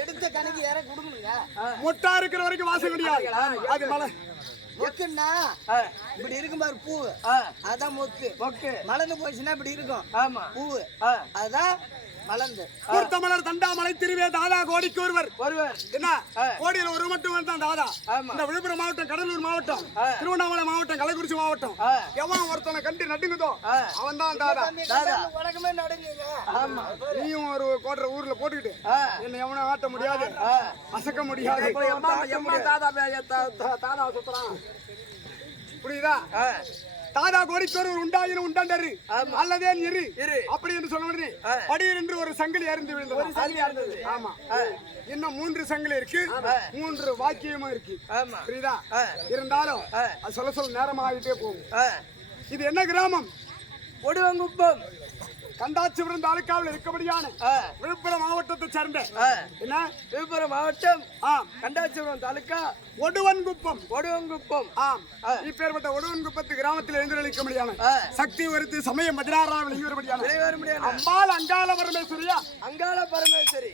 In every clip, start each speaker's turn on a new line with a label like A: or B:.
A: எடுத்த கணக்கு யார கொடுக்கணுங்க.
B: முட்டா இருக்கிற வரைக்கும் வாசம் கிடையாது அது மலை.
A: மொக்குன்னா இப்படி இருக்கும் பாரு பூ அதான் மொக்கு.
C: மொக்கு.
A: மலர்ந்து போச்சுன்னா இப்படி இருக்கும்.
C: ஆமா.
A: பூ
C: ஆ.
A: மலர்ந்து.
B: தண்டாமலை திருவே தாதா கோடிக்கு ஒருவர்.
C: ஒருவர்.
B: என்ன? கோடியில ஒரு மட்டும் தான் தாதா. இந்த விழுப்புரம் மாவட்டம் கடலூர் மாவட்டம். திருவண்ணாமலை மாவட்டம் கள்ளக்குறிச்சி மாவட்டம். எவன் ஒருத்தனை கண்டு நடுங்குதோ. அவன் தான் தாதா.
A: உலகமே நடுங்குங்க.
B: நீயும் ஒரு கோட்டரை ஊர்ல போட்டுக்கிட்டு. என்ன எவனும் ஆட்ட முடியாது. அசக்க முடியாது.
C: எம்மா எம்மா தாத்தா பே- தா- தா- தாத்தா சுத்துறான்.
B: புரியுதா. தாதா கோடிக்கொரு உண்டாயிரம் உண்டாண்டரு. அல்லதே இரு
C: இரு.
B: அப்படி என்று சொன்ன உடனே. படியில் என்று ஒரு சங்கிலி அருந்து விழுந்தது
C: சங்கிலி அறுந்தது.
B: ஆமா இன்னும் மூன்று சங்கிலி இருக்கு. மூன்று வாக்கியமும் இருக்கு புரியுதா. இருந்தாலும் சொல்ல சொல்ல நேரம் ஆகிட்டே போகும். இது என்ன கிராமம்
C: ஒடுவங்குப்பம்
B: கண்டாச்சிபுரம் தாலுக்காவில் இருக்கபடியான. விழுப்புரம் மாவட்டத்தை சேர்ந்த. என்ன
C: விழுப்புரம் மாவட்டம்
B: ஆம்
C: கண்டாச்சிபுரம் தாலுக்கா
B: ஒடுவன்குப்பம்
C: ஒடுவங்குப்பம்
B: ஆம். இப்பேற்பட்ட ஒடுவன்குப்பத்து கிராமத்தில்
C: ஆ.
B: சக்தி வருத்து சமயம்
C: விரைவார முடியாது
B: அம்பாள் அங்காள பரமேஸ்வரியா
C: அங்காள பரமேஸ்வரி.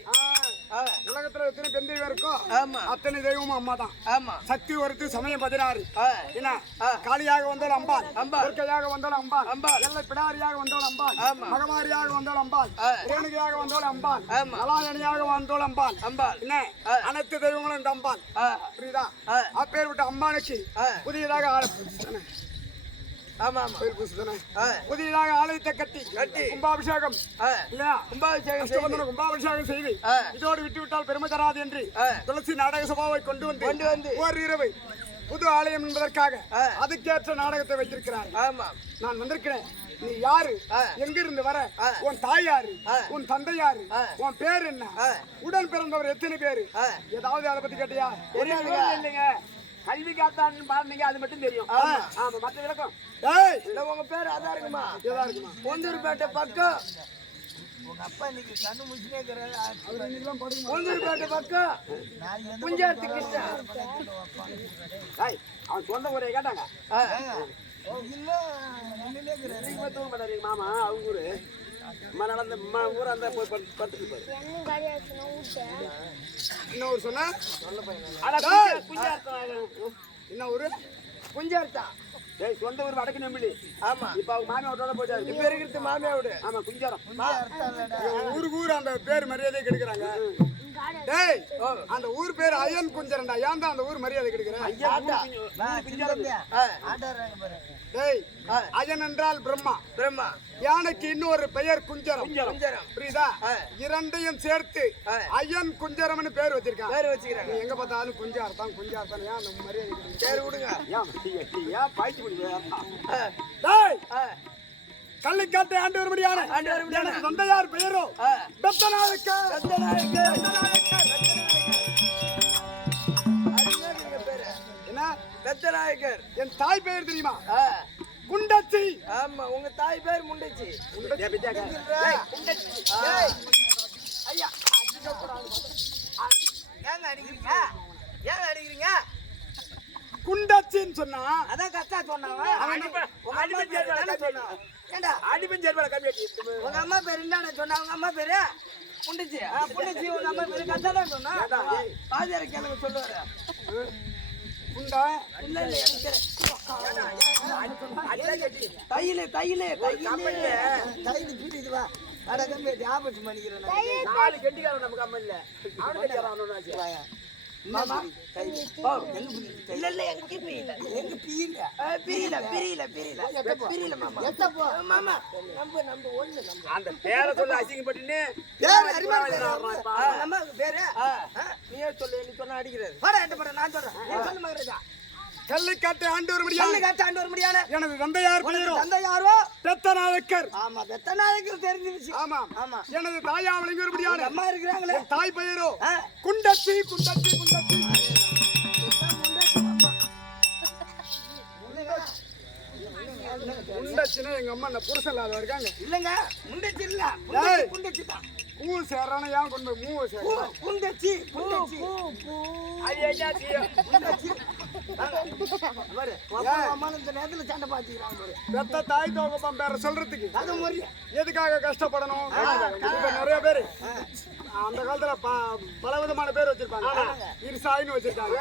B: உலகத்துல எத்தனை பெண் தெய்வம் இருக்கோ அத்தனை தெய்வமும் அம்மா தான்
C: ஆமா
B: சக்தி ஒருத்து சமயம் பதினாறு. என்ன. காளியாக வந்தாலும் அம்பாள்
C: அம்பாள்.
B: துர்க்கையாக வந்தாலும் அம்பாள்
C: அம்பாள்.
B: எல்லை பிடாரியாக வந்தாலும் அம்பாள். மகமாரியாக வந்தாலும் அம்பாள். ரேணுகையாக வந்தாலும் அம்பாள். நலாயணியாக வந்தாலும் அம்பாள்
C: அம்பாள்
B: என்ன. அனைத்து தெய்வங்களும் இந்த அம்பாள். புரியுதா. அப்பேர் விட்ட அம்பானுக்கு. புதியதாக ஆள புதியதாக ஆலயத்தை கட்டி
C: கட்டி.
B: கும்பாபிஷேகம்
C: கும்பாபிஷேகம்
B: கும்பாபிஷேகம் செய்து. இதோடு விட்டு விட்டால் பெருமை தராது என்று. துளசி நாடக சபாவை கொண்டு வந்து
C: கொண்டு வந்து
B: ஓர் இரவு புது ஆலயம் என்பதற்காக. அதுக்கேற்ற நாடகத்தை வைத்திருக்கிறார்
C: ஆமா
B: நான் வந்திருக்கிறேன் நீ யாரு. எங்க இருந்து வர. உன் தாய் யாரு. உன் தந்தை யாரு. உன் பேர் என்ன. உடன் பிறந்தவர் எத்தனை பேரு. ஏதாவது அதை பத்தி கேட்டியா. இல்லைங்க கல்வி காத்தான் பாருங்க அது மட்டும் தெரியும்.
C: ஆமா.
B: ஆமா மத்த விளக்கம். டேய்
C: இல்ல உங்க பேர் அதான் இருக்குமா?
B: ஏதா இருக்குமா?
C: பொந்தூர்பேட்டை பக்கம்.
A: உங்க அப்பா இன்னைக்கு கண்ணு முடிச்சுனே இருக்கிறாரு.
B: அவர் இன்னைக்கெல்லாம் படுங்க
C: பொந்தூர்பேட்டை பக்கம். குஞ்சாத்து கிருஷ்ணா.
B: டேய் அவன் சொந்த ஊரை கேட்டாங்க. தூங்க மாட்டாரு மாமா அவங்க ஊரு. அம்மா நடந்த அம்மா ஊர் அந்த போய் படுத்து படுத்துட்டு பாரு. என்ன ஊர் சொன்ன? என்ன ஊரு?
C: குஞ்சாத்தா
B: டேய் சொந்த ஊர் வடக்கு நெம்பிலி.
C: ஆமா.
B: இப்ப அவங்க மாமி அவரோட போயிட்டாரு.
C: இப்ப இருக்கிறது மாமியாவோட
B: ஆமா குஞ்சாரம். ஊருக்கு ஊர் அந்த பேர் மரியாதை கெடுக்கிறாங்க. டேய் அந்த ஊர் பேர் அயன் குஞ்சரண்டா. ஏன் தான் அந்த ஊர் மரியாதை கெடுக்கிற?
C: ஆ.
A: ஆட்டாடுறாங்க பாரு.
B: டேய் அயன் என்றால் பிரம்மா.
C: பிரம்மா.
B: யானைக்கு இன்னொரு பெயர் குஞ்சரம்.
C: குஞ்சரம்.
B: புரியுதா. இரண்டையும் சேர்த்து
C: ஆ.
B: அயன் குஞ்சரம்னு பேர் வச்சிருக்கான்.
C: பேர் வச்சுக்கிறாங்க
B: நீ எங்க பார்த்தாலும் குஞ்சார் தான் குஞ்சார் தான். ஏன் அந்த மரியாதை?
C: பேர் விடுங்க.
B: ஏன் நீ ஏன் பாய்ச்சி. டேய். கள்ளிக்காட்டை ஆண்டு வரும்படியான. எனக்கு தந்தையார் பெயரோ
C: இருக்கு பேரு.
B: என்ன?
C: ரத்தநாயக்கர்.
B: என் தாய் பெயர் தெரியுமா. குண்டச்சி.
C: ஆமா உங்க தாய் பேர் முண்டச்சி.
A: ஐயா ஏங்க அடிக்கிறீங்க? ஏங்க அடிக்கிறீங்க?
B: குண்டச்சின்னு சொன்னா
A: அதான் கரெக்டா சொன்னாங்க.
B: அடிப்ப-
A: உங்க அம்மா பேர் என்னன்னு சொன்னாங்க ஏண்டா உங்க அம்மா பேர் என்னன்னு சொன்னா உங்க அம்மா பேரு?
C: முண்டச்சி
A: ஆ, புண்ணிச்சி உங்க அம்மா பேரு தான் சொன்னா?
C: பாதியார கேளுங்க சொல்லுவாரு.
B: குண்டா
A: இல்ல இல்ல எனக்கு.
C: தையில தையில தையில.
A: தையல் பீடிது வா அட தம்பி ஞாபகம் பண்ணிக்கிறேன்
B: நாலு கெட்டிக்காரன் நம்ம கம்மல்ல அவனு அந்த பேரை சொல்லி அசிங்கப்பட்டுன்னு.
A: பேர் அரிமான பேர்.
C: நீயே சொல்லு நீ சொன்னா
A: போடா நான் சொல்றேன். நீ சொல்லு மகராஜா
B: கள்ளிக்காட்டை ஆண்டு
A: சொல்லு
B: வரும்படியான
A: காத்து ஆண்டு வர முடியாது
B: எனது தந்தையார் பெயரோ
A: தந்தை யாரோ
B: பெத்தநாயக்கர்.
A: ஆமா வெத்த நாளைக்கு தெரிஞ்ச விஷயம்
B: ஆமாம்
A: ஆமா.
B: எனது தாயா வரும்படியான
A: அம்மா இருக்கிறாங்களே.
B: தாய் பெயரோ. குண்டச்சி குண்டச்சி குண்டச்சி குண்டச்சின்னா எங்க அம்மா என்ன புருஷன் இல்லாத இருக்காங்க?
A: இல்லங்க. முண்டச்சி இல்ல. குண்டச்சி தான்.
B: பூ சேரான ஏன் கொண்டு போய் சேர
A: குண்டச்சி குண்டச்சி குண்டச்சி இந்த நேரத்துல சண்டை பாத்துக்கிறாங்க பாரு.
B: பெத்த தாய் தோகப்பம் பேர சொல்றதுக்கு.
A: அது
B: எதுக்காக கஷ்டப்படணும்? நிறைய பேரு. அந்த காலத்துல ப- பல விதமான பேர் வச்சிருப்பாங்க. இருசாயின்னு வச்சிருக்காங்க.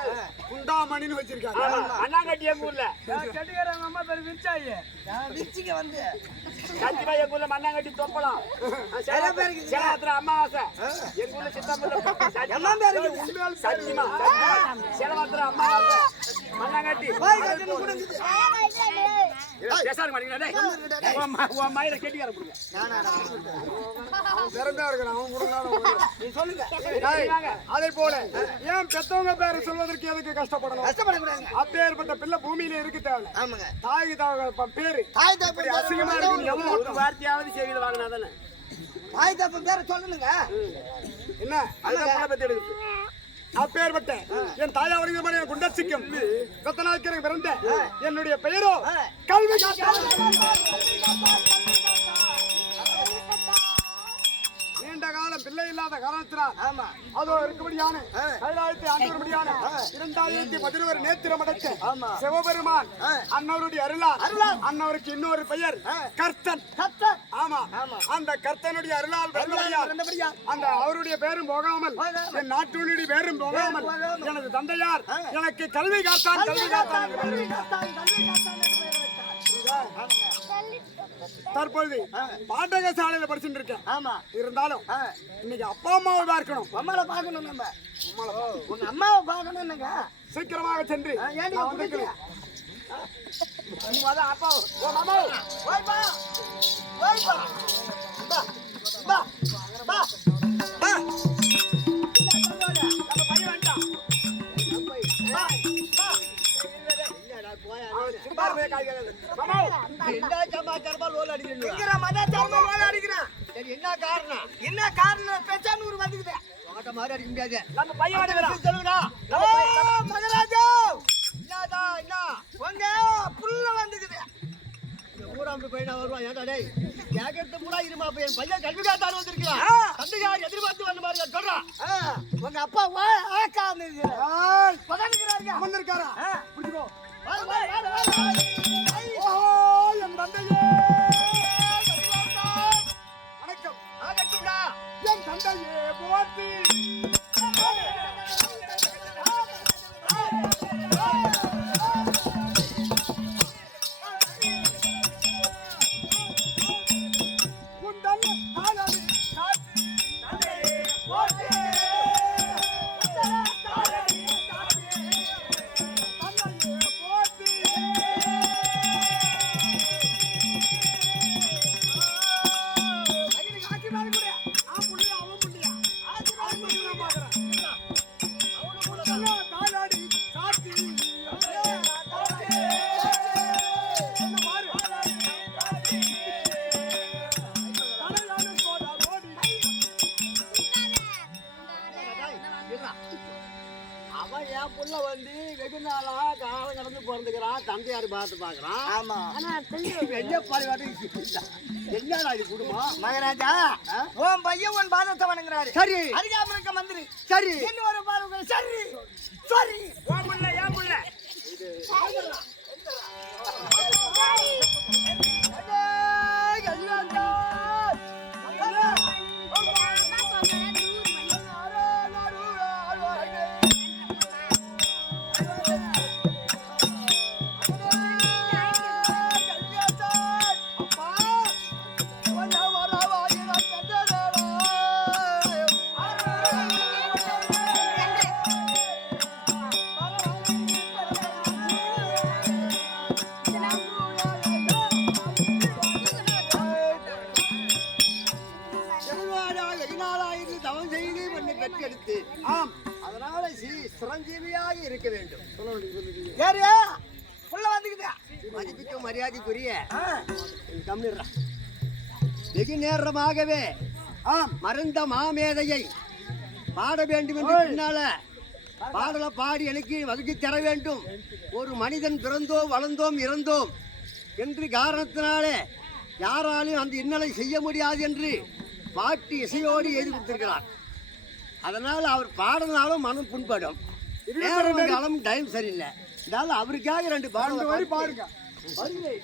B: குண்டாமணின்னு வச்சிருக்காங்க.
D: அண்ணாங்கட்டி எங்க ஊர்ல
C: கட்டிக்காரங்க அம்மா பேர் விரிச்சாயி?
A: விச்சிக்க வந்து.
D: கண்டிப்பா எங்க ஊர்ல மண்ணாங்கட்டி தொப்பலாம்
A: சில பேருக்கு
D: சேலத்துல அமாவாசை எங்க ஊர்ல சித்தாம்பரம் சத்தியமா அமாவாசை மண்ணாங்கட்டி பேசாத மாட்டீங்களா? மயில கெட்டிக்கார கொடுங்க
B: திறந்தா இருக்கிறான் அவன்
A: சொல்லுங்க.
B: அதே போல. ஏன் பெத்தவங்க பேரை சொல்வதற்கு எதுக்கு கஷ்டப்படணும்?
A: கஷ்டப்படக்கூடாதுங்க
B: அப்பேற்பட்ட பிள்ளை பூமியில இருக்கு தேவை
A: ஆமாங்க.
B: தாய்க்கு தகவல் பேரு.
A: தாய்
B: இப்படி
A: தப்பு
B: அசிங்கமா
D: ஒரு
B: ஒருத்தன்
D: வார்த்தையாவது செய்தியில வாங்கினா தானே?
A: தாய் தப்பு பேர சொல்லணுங்க
B: என்ன? புள்ள பெத்து எடுக்குது அப்பேற்பட்ட என் தாயா வருகிற குண்டச்சிக்கும். ரத்தனாக்கிற பிறந்த என்னுடைய பெயரோ கல்வி நீண்ட காலம் பிள்ளை இல்லாத காரணத்தினால்
A: ஆமா.
B: அதோ இருக்கும்படியான கைலாயத்தை ஆண்டுபடியான இரண்டாயிரத்தி பதினோரு நேத்திரம்
A: ஆமா.
B: சிவபெருமான் அன்னவருடைய அருளால் அன்னவருக்கு இன்னொரு பெயர் கர்த்தன்.
A: கத்தர்
B: ஆமா. அந்த கர்த்தனுடைய அருளால் அந்த அவருடைய பேரும் போகாமல் என் நாட்டுடைய பேரும் போகாமல் எனது தந்தையார் எனக்கு கல்வி காத்தான் கல்வி காத்தான் என்று பெயர் வைத்தார். தற்பொழுது பாண்டக சாலையில படிச்சுட்டு இருக்கேன்.
A: ஆமா.
B: இருந்தாலும் இன்னைக்கு அப்பா அம்மாவை பார்க்கணும்.
A: அம்மாவை பார்க்கணும் நம்ம. உங்க அம்மாவை பார்க்கணும்னுங்க
B: சீக்கிரமாக சென்று.
A: அதான் அப்பா. ஓ மாமா, எங்கடா மதா சாமா மேல அடிக்கிறான்.
C: என்ன காரணம்?
A: என்ன காரணம்? பெச்சானூர் வந்துக்குது.
C: மாதிரி அடிக்க முடியாது.
D: நம்ம பையன் வாடுகிறான்
C: சொல்லுங்கடா.
A: ஓ மகராஜா!
C: என்னடா என்ன?
A: உங்க புள்ள வந்துக்குது.
C: ஊராம்பு பையனா வருவான். ஏன்டா டேய்? கேட்கறது பூரா இருமா என் பையன் கல்வி
A: ஆ.
C: தந்தையார் எதிர்பார்த்து வந்த மாதிரி சொல்றான்
A: உங்க அப்பா வா ஆக்காம இருக்கிறார்
B: ஏய்,
A: பதனிக்கிறாருங்க
B: அமர்ந்திருக்காரா? பிடிச்சுக்கோ. தந்தையே போற்றி
C: என்னடா இது குடும்பம்?
A: மகராஜா உன் பையன் உன் பாதத்தை வணங்குறாரு
C: சரி.
A: அருகாமல் இருக்க மந்திரி.
C: சரி.
A: இன்னும் ஒரு பாருங்க சரி. சரி.
D: புள்ள என் புள்ள?
C: மதிப்பிக்க மரியாதைக்குரிய தமிழர். வெகு நேரமாகவே
B: ஆம்
C: மறந்த மாமேதையை பாட வேண்டும் என்று பின்னால பாடலை பாடி எனக்கு வகுத்து தர வேண்டும். ஒரு மனிதன் பிறந்தோம் வளர்ந்தோம் இறந்தோம் என்று காரணத்தினாலே யாராலும் அந்த இன்னலை செய்ய முடியாது என்று பாட்டு இசையோடு எழுதி கொடுத்திருக்கிறார். அதனால் அவர் பாடினாலும் மனம் புண்படும். நேரம் டைம் சரியில்லை. இருந்தாலும் அவருக்காக ரெண்டு பாடல்
B: பாருங்க
C: வருகிறேன்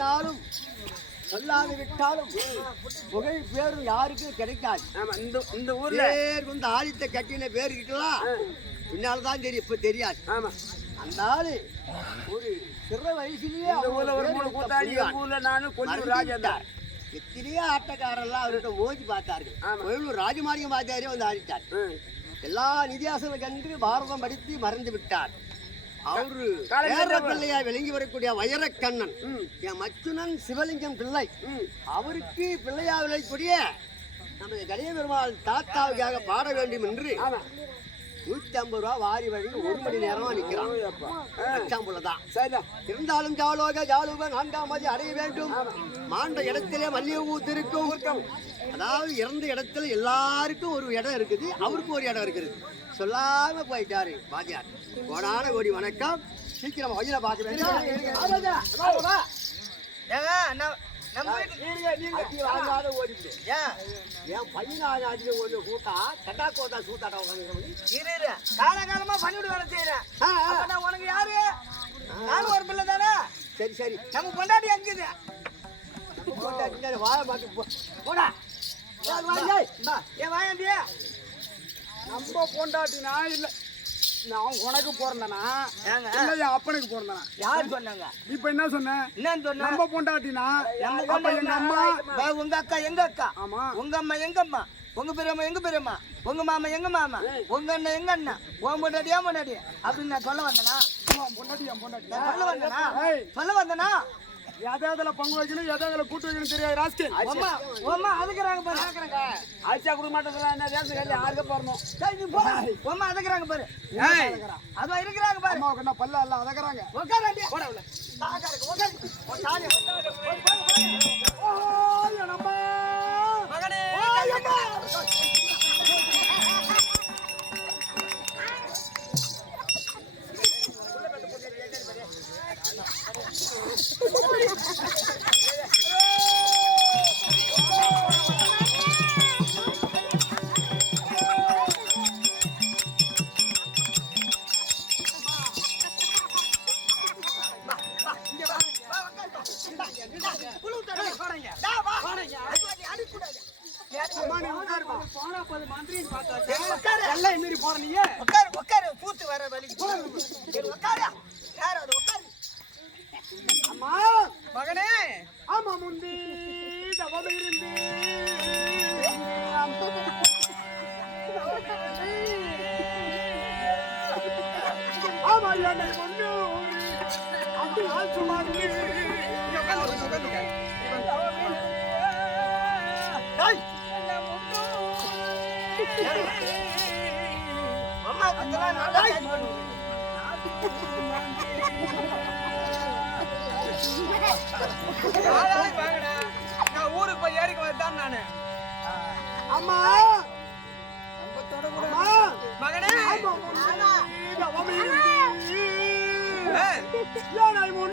C: சொன்னாலும் சொல்லாது விட்டாலும் புகழ் பேரும் யாருக்கும் கிடைக்காது.
D: இந்த இந்த ஊர்ல.
C: வந்து ஆதித்த கட்டின பேர் இருக்கலாம். பின்னால தான் தெரியும் இப்ப தெரியாது.
D: ஆமா.
C: அந்த ஆளு ஒரு சிறு வயசுலயே
D: ஊர்ல ஒரு மூணு கூத்தாடி ஊர்ல நானும்
C: மறந்து
D: ராஜா.
C: எத்தனையோ ஆட்டக்காரெல்லாம் அவர்கிட்ட மோதி பார்த்தார்கள். கோயிலூர் ராஜமாரியம் வாத்தியாரே வந்து ஆடிட்டார். எல்லா நிதியாசனம் கண்டு பாரதம் படித்து மறந்து விட்டார் அவரு
D: என்ன
C: பிள்ளையா விளங்கி வரக்கூடிய வைரக்கண்ணன். என் மச்சுனன் சிவலிங்கம் பிள்ளை. அவருக்கு பிள்ளையா விளங்கக்கூடிய நமது கலிய பெருமாள் தாத்தாவுக்காக பாட வேண்டும் என்று நூத்தி ஐம்பது ரூபா வாரி வழங்கி ஒரு மணி நேரமா நிக்கிறான். அச்சாம்புள்ள தான் இருந்தாலும் ஜாலோக ஜாலுவ நான்காம் மதி அடைய வேண்டும். மாண்ட இடத்திலே மல்லிகை திருக்கும் அதாவது இறந்த இடத்துல எல்லாருக்கும் ஒரு இடம் இருக்குது. அவருக்கும் ஒரு இடம் இருக்குது. சொல்லாம போயிட்டாரு பாஜியார் கோடான கோடி வணக்கம். சீக்கிரம் வயல பார்க்க வேண்டும். என்
A: காலகாலமா பண்ணிவிட்டு வேலை செய்யறேன் உனக்கு யாரு? நானும் ஒரு பிள்ளை தானே?
C: சரி சரி.
A: நம்ம பொண்டாட்டி எங்குது
C: பின்னாடி வாழ மாட்டு போ. போடா.
A: ஏன் வாயண்டியா
B: நம்ம பொண்டாட்டினா இல்ல. நான் உனக்கு பிறந்தனா?
A: ஏங்க?
B: இல்ல என் அப்பனுக்கு பிறந்தனா?
A: யார் சொன்னாங்க?
B: இப்ப என்ன சொன்ன?
A: என்னன்னு சொன்ன?
B: நம்ம பொண்டாட்டினா?
A: நம்ம
B: எங்க அம்மா?
A: உங்க அக்கா எங்க அக்கா?
B: ஆமா.
A: உங்க அம்மா எங்க அம்மா? உங்க பெரியம்மா எங்க பெரியம்மா? உங்க மாமா எங்க மாமா? உங்க அண்ணன் எங்க அண்ணன்? உன் பொண்டாட்டி ஏன் பொண்டாட்டி? அப்படின்னு நான் சொல்ல வந்தனா?
B: பொண்டாட்டி என் பொண்டாட்டி
A: சொல்ல வந்தனா. சொல்ல வந்தனா?
B: எதை எதுல பங்கு வைக்கணும் எதை எதுல கூட்டு வைக்கணும் தெரியாது. ராஸ்கல்
A: அம்மா அம்மா அதுக்குறாங்க பாரு அதுக்குறாங்க.
D: ஆச்சா கொடுக்க மாட்டேங்கிறா என்ன ரேஷன் கல்வி யாருக்கு போறணும்
A: டேய், நீ போ. அம்மா அதுக்குறாங்க பாரு. அதுவா இருக்கிறாங்க பாரு.
B: அம்மாவுக்கு என்ன பல்ல அல்ல அதகறாங்க
A: உட்காராண்டி போட உள்ள. தாக்காருக்கு உட்காரு ஒரு தாலி மகனே
B: எல்லாம் மீறி
A: உட்காரு. உட்காரு பூத்து வர சரி, உட்காரு. யார் அது? உட்காரு.
B: அம்மா.
A: மகனே.
B: ஆமா முந்தி தவம் இருந்து. ஆமா என்னை முன்னூறு அவனால் சுமந்து
A: அம்மா கொஞ்சம் நல்லா
B: நான் ஊருக்கு போய் ஏறிக்கு வந்தான் நானு அம்மா மகனே